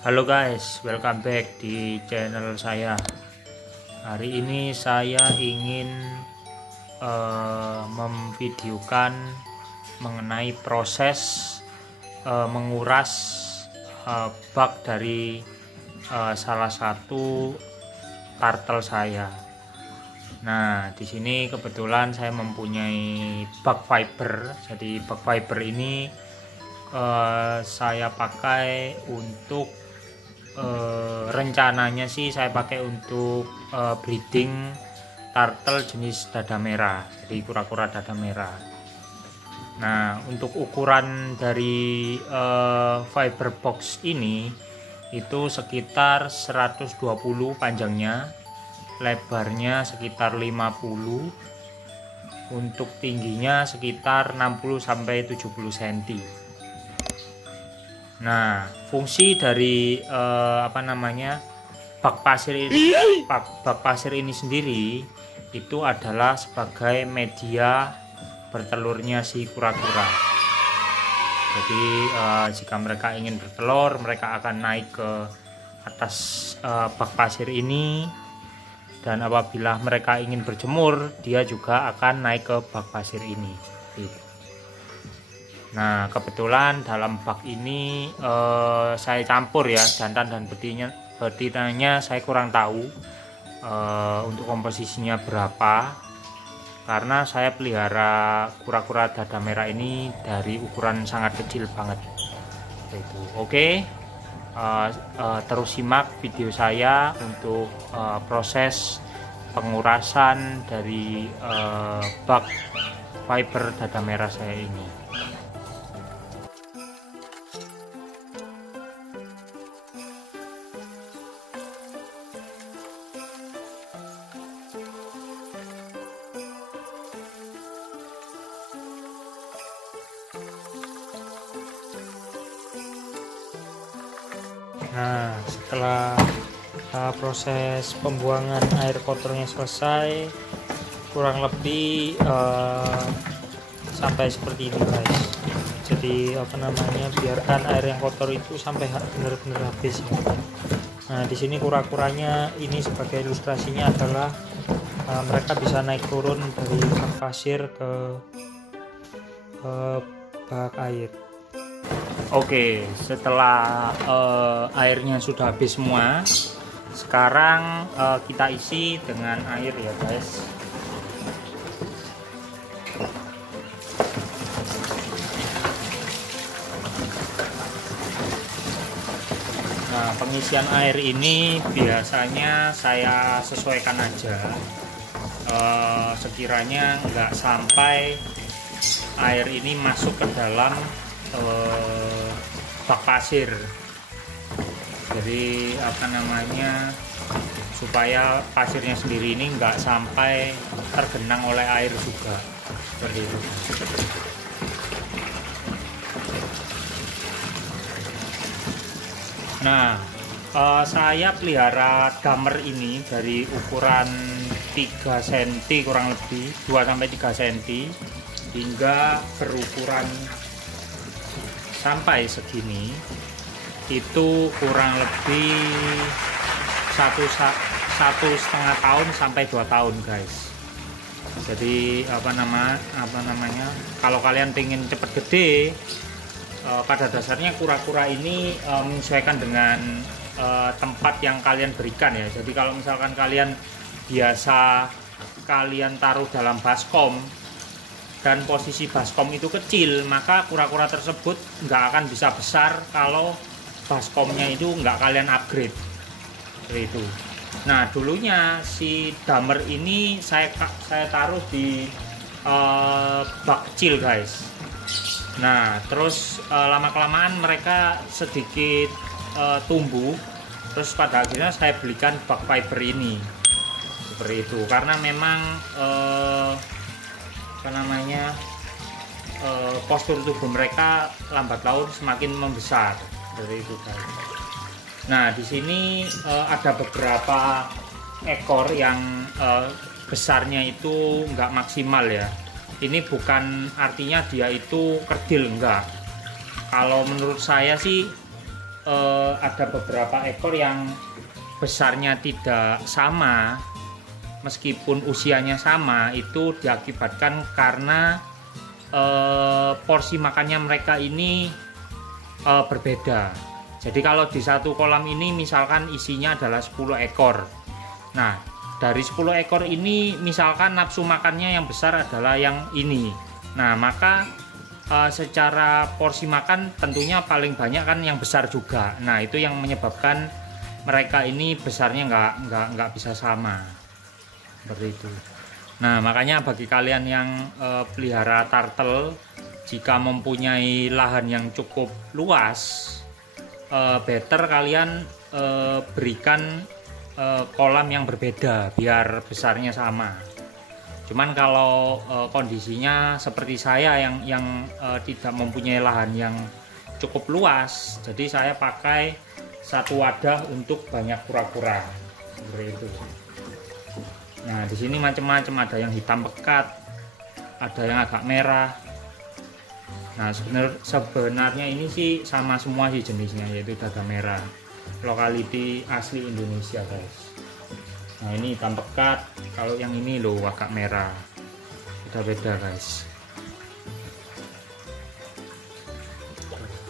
Halo guys, welcome back di channel saya. Hari ini saya ingin memvideokan mengenai proses menguras bak dari salah satu turtle saya. Nah, di sini kebetulan saya mempunyai bak fiber. Jadi bak fiber ini saya pakai untuk rencananya sih saya pakai untuk breeding turtle jenis dada merah, jadi kura-kura dada merah. Nah, untuk ukuran dari fiber box ini itu sekitar 120 panjangnya, lebarnya sekitar 50, untuk tingginya sekitar 60-70 cm. Nah, fungsi dari bak pasir ini sendiri itu adalah sebagai media bertelurnya si kura-kura. Jadi jika mereka ingin bertelur, mereka akan naik ke atas bak pasir ini, dan apabila mereka ingin berjemur, dia juga akan naik ke bak pasir ini. Nah, kebetulan dalam bak ini saya campur ya, jantan dan betinanya saya kurang tahu untuk komposisinya berapa, karena saya pelihara kura-kura dada merah ini dari ukuran sangat kecil banget. Oke, terus simak video saya untuk proses pengurasan dari bak fiber dada merah saya ini. Nah, setelah proses pembuangan air kotornya selesai, kurang lebih sampai seperti ini guys. Jadi biarkan air yang kotor itu sampai benar-benar habis ya. Nah, di sini kura-kuranya ini sebagai ilustrasinya adalah mereka bisa naik turun dari bak pasir ke bak air. Oke, setelah airnya sudah habis semua, sekarang kita isi dengan air ya guys. Nah, pengisian air ini biasanya saya sesuaikan aja, sekiranya nggak sampai air ini masuk ke dalam bak pasir. Jadi supaya pasirnya sendiri ini nggak sampai tergenang oleh air juga, seperti itu. Nah, saya pelihara damer ini dari ukuran 3 cm kurang lebih, 2-3 cm, hingga berukuran sampai segini, itu kurang lebih 1,5 tahun sampai 2 tahun guys. Jadi kalau kalian pengen cepet gede, pada dasarnya kura-kura ini menyesuaikan dengan tempat yang kalian berikan ya. Jadi kalau misalkan kalian taruh dalam baskom dan posisi baskom itu kecil, maka kura-kura tersebut nggak akan bisa besar kalau baskomnya itu nggak kalian upgrade, seperti itu. Nah, dulunya si damer ini saya taruh di bak kecil guys. Nah, terus lama-kelamaan mereka sedikit tumbuh, terus pada akhirnya saya belikan bak fiber ini, seperti itu. Karena memang postur tubuh mereka lambat laun semakin membesar, dari itu guys. Nah, di sini ada beberapa ekor yang besarnya itu nggak maksimal ya. Ini bukan artinya dia itu kerdil, enggak. Kalau menurut saya sih ada beberapa ekor yang besarnya tidak sama, meskipun usianya sama, itu diakibatkan karena porsi makannya mereka ini berbeda. Jadi kalau di satu kolam ini misalkan isinya adalah 10 ekor. Nah, dari 10 ekor ini misalkan nafsu makannya yang besar adalah yang ini. Nah, maka secara porsi makan tentunya paling banyak kan yang besar juga. Nah, itu yang menyebabkan mereka ini besarnya nggak bisa sama seperti itu. Nah, makanya bagi kalian yang pelihara turtle, jika mempunyai lahan yang cukup luas, better kalian berikan kolam yang berbeda biar besarnya sama. Cuman kalau kondisinya seperti saya yang tidak mempunyai lahan yang cukup luas, jadi saya pakai satu wadah untuk banyak kura-kura seperti itu. Nah, di sini macam-macam, ada yang hitam pekat, ada yang agak merah. Nah, sebenarnya ini sih sama semua sih jenisnya, yaitu dada merah, lokality asli Indonesia, guys. Nah, ini hitam pekat, kalau yang ini loh agak merah, beda-beda, guys.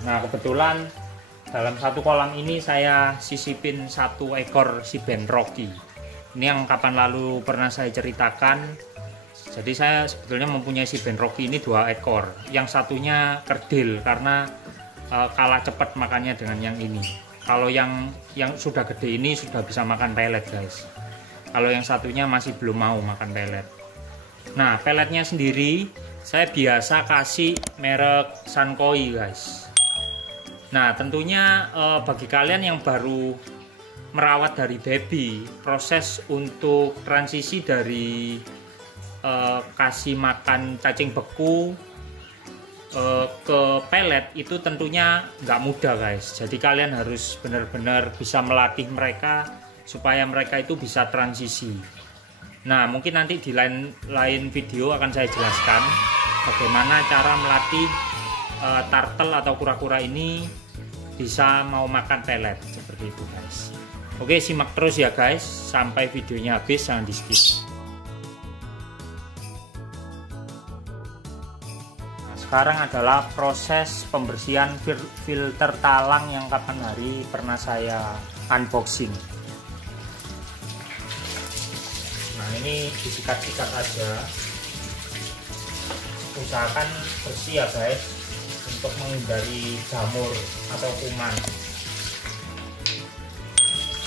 Nah, kebetulan dalam satu kolam ini saya sisipin satu ekor si Ben Rocky. Ini yang kapan lalu pernah saya ceritakan. Jadi saya sebetulnya mempunyai si Ben Rocky ini 2 ekor. Yang satunya kerdil karena kalah cepat makannya dengan yang ini. Kalau yang sudah gede ini sudah bisa makan pelet, guys. Kalau yang satunya masih belum mau makan pelet. Nah, peletnya sendiri saya biasa kasih merek Sankoi, guys. Nah, tentunya bagi kalian yang baru merawat dari baby, proses untuk transisi dari kasih makan cacing beku ke pelet itu tentunya nggak mudah, guys. Jadi kalian harus benar-benar bisa melatih mereka supaya mereka itu bisa transisi. Nah, mungkin nanti di lain video akan saya jelaskan bagaimana cara melatih turtle atau kura-kura ini bisa mau makan pelet seperti itu, guys. Oke, simak terus ya, guys, sampai videonya habis, jangan di skip. Nah, sekarang adalah proses pembersihan filter talang yang kapan hari pernah saya unboxing. Nah, ini disikat-sikat aja, usahakan bersih ya, guys, untuk menghindari jamur atau kuman.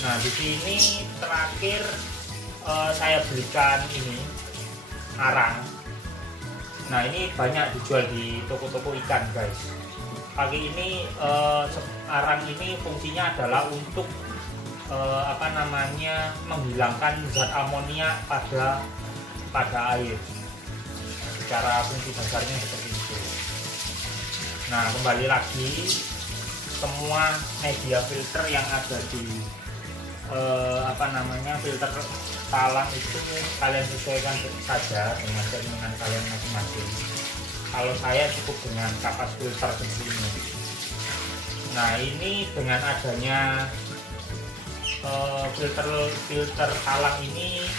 Nah, di sini terakhir saya belikan ini arang. Nah, ini banyak dijual di toko-toko ikan, guys. Pagi ini arang ini fungsinya adalah untuk menghilangkan zat amonia pada air. Secara fungsi dasarnya seperti itu. Nah, kembali lagi, semua media filter yang ada di filter talang itu kalian sesuaikan saja dengan keinginan kalian masing-masing. Kalau saya cukup dengan kapas filter begini. Nah, ini dengan adanya filter talang ini,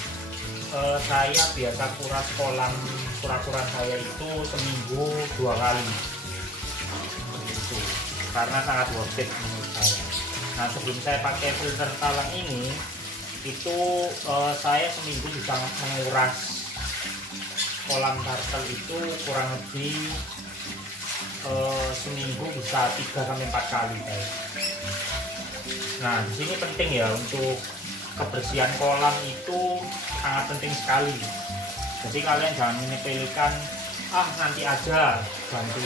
saya biasa kuras kolam kura-kura saya itu seminggu 2 kali. Gitu. Karena sangat worth it menurut saya. Nah, sebelum saya pakai filter talang ini, itu saya seminggu bisa menguras kolam turtle itu kurang lebih seminggu bisa 3-4 kali, guys. Nah, di sini penting ya, untuk kebersihan kolam itu sangat penting sekali. Jadi kalian jangan menyepelekan, nanti aja ganti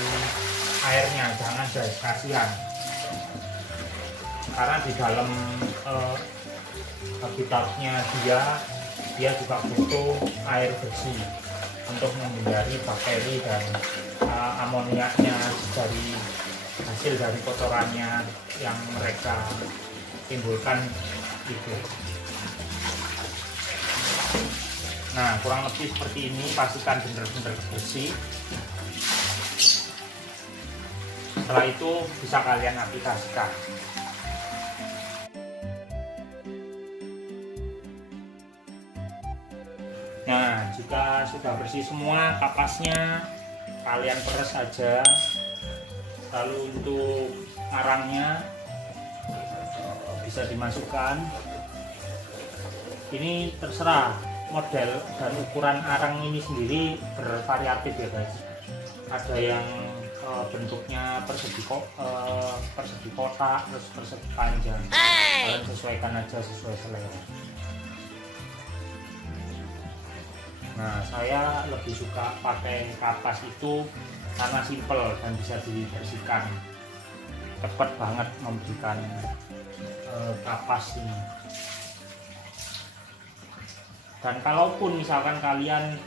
airnya, jangan, guys, kasihan. Karena di dalam habitatnya dia juga butuh air bersih untuk menghindari bakteri dan amoniaknya dari hasil dari kotorannya yang mereka timbulkan itu. Nah, kurang lebih seperti ini, pastikan benar-benar bersih. Setelah itu bisa kalian aplikasikan. Nah, jika sudah bersih semua kapasnya, kalian peres saja. Lalu untuk arangnya bisa dimasukkan. Ini terserah, model dan ukuran arang ini sendiri bervariatif ya guys. Ada yang bentuknya persegi kotak, terus persegi panjang. Kalian sesuaikan aja sesuai selera. Nah, saya lebih suka pakai kapas itu karena simple dan bisa dibersihkan. Cepat banget memberikan kapas ini. Dan kalaupun misalkan kalian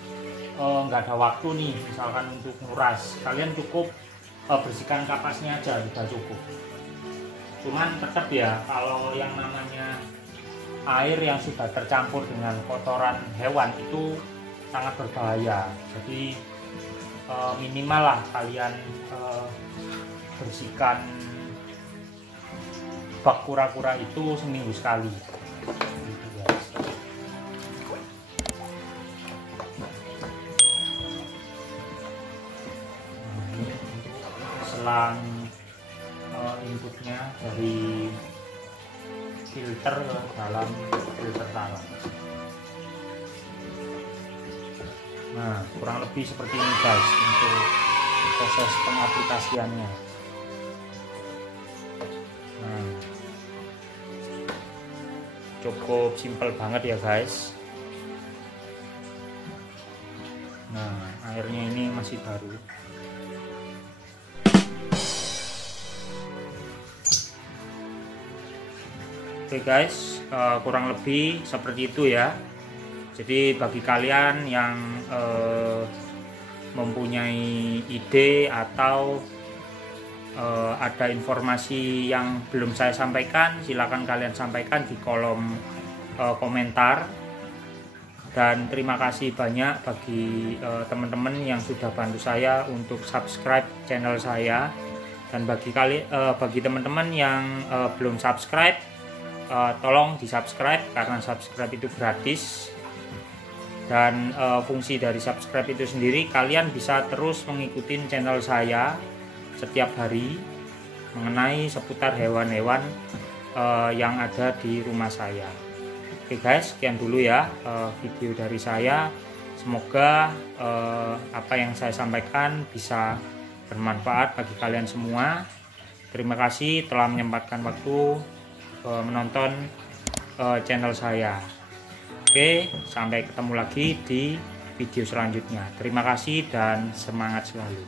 nggak ada waktu nih, misalkan untuk nguras, kalian cukup bersihkan kapasnya aja, sudah cukup. Cuman tetap ya, kalau yang namanya air yang sudah tercampur dengan kotoran hewan itu sangat berbahaya. Jadi minimal lah kalian bersihkan bak kura-kura itu seminggu sekali. Gitu, guys. Nah, ini untuk selang inputnya dari filter ke dalam filter talang. Nah, kurang lebih seperti ini guys untuk proses pengaplikasiannya. Nah, cukup simpel banget ya guys. Nah, airnya ini masih baru. Oke guys, kurang lebih seperti itu ya. Jadi bagi kalian yang mempunyai ide atau ada informasi yang belum saya sampaikan, silakan kalian sampaikan di kolom komentar. Dan terima kasih banyak bagi teman-teman yang sudah bantu saya untuk subscribe channel saya. Dan bagi teman-teman yang belum subscribe, tolong di subscribe karena subscribe itu gratis. Dan fungsi dari subscribe itu sendiri, kalian bisa terus mengikuti channel saya setiap hari mengenai seputar hewan-hewan yang ada di rumah saya. Oke guys, sekian dulu ya video dari saya. Semoga apa yang saya sampaikan bisa bermanfaat bagi kalian semua. Terima kasih telah menyempatkan waktu menonton channel saya. Oke, sampai ketemu lagi di video selanjutnya. Terima kasih dan semangat selalu.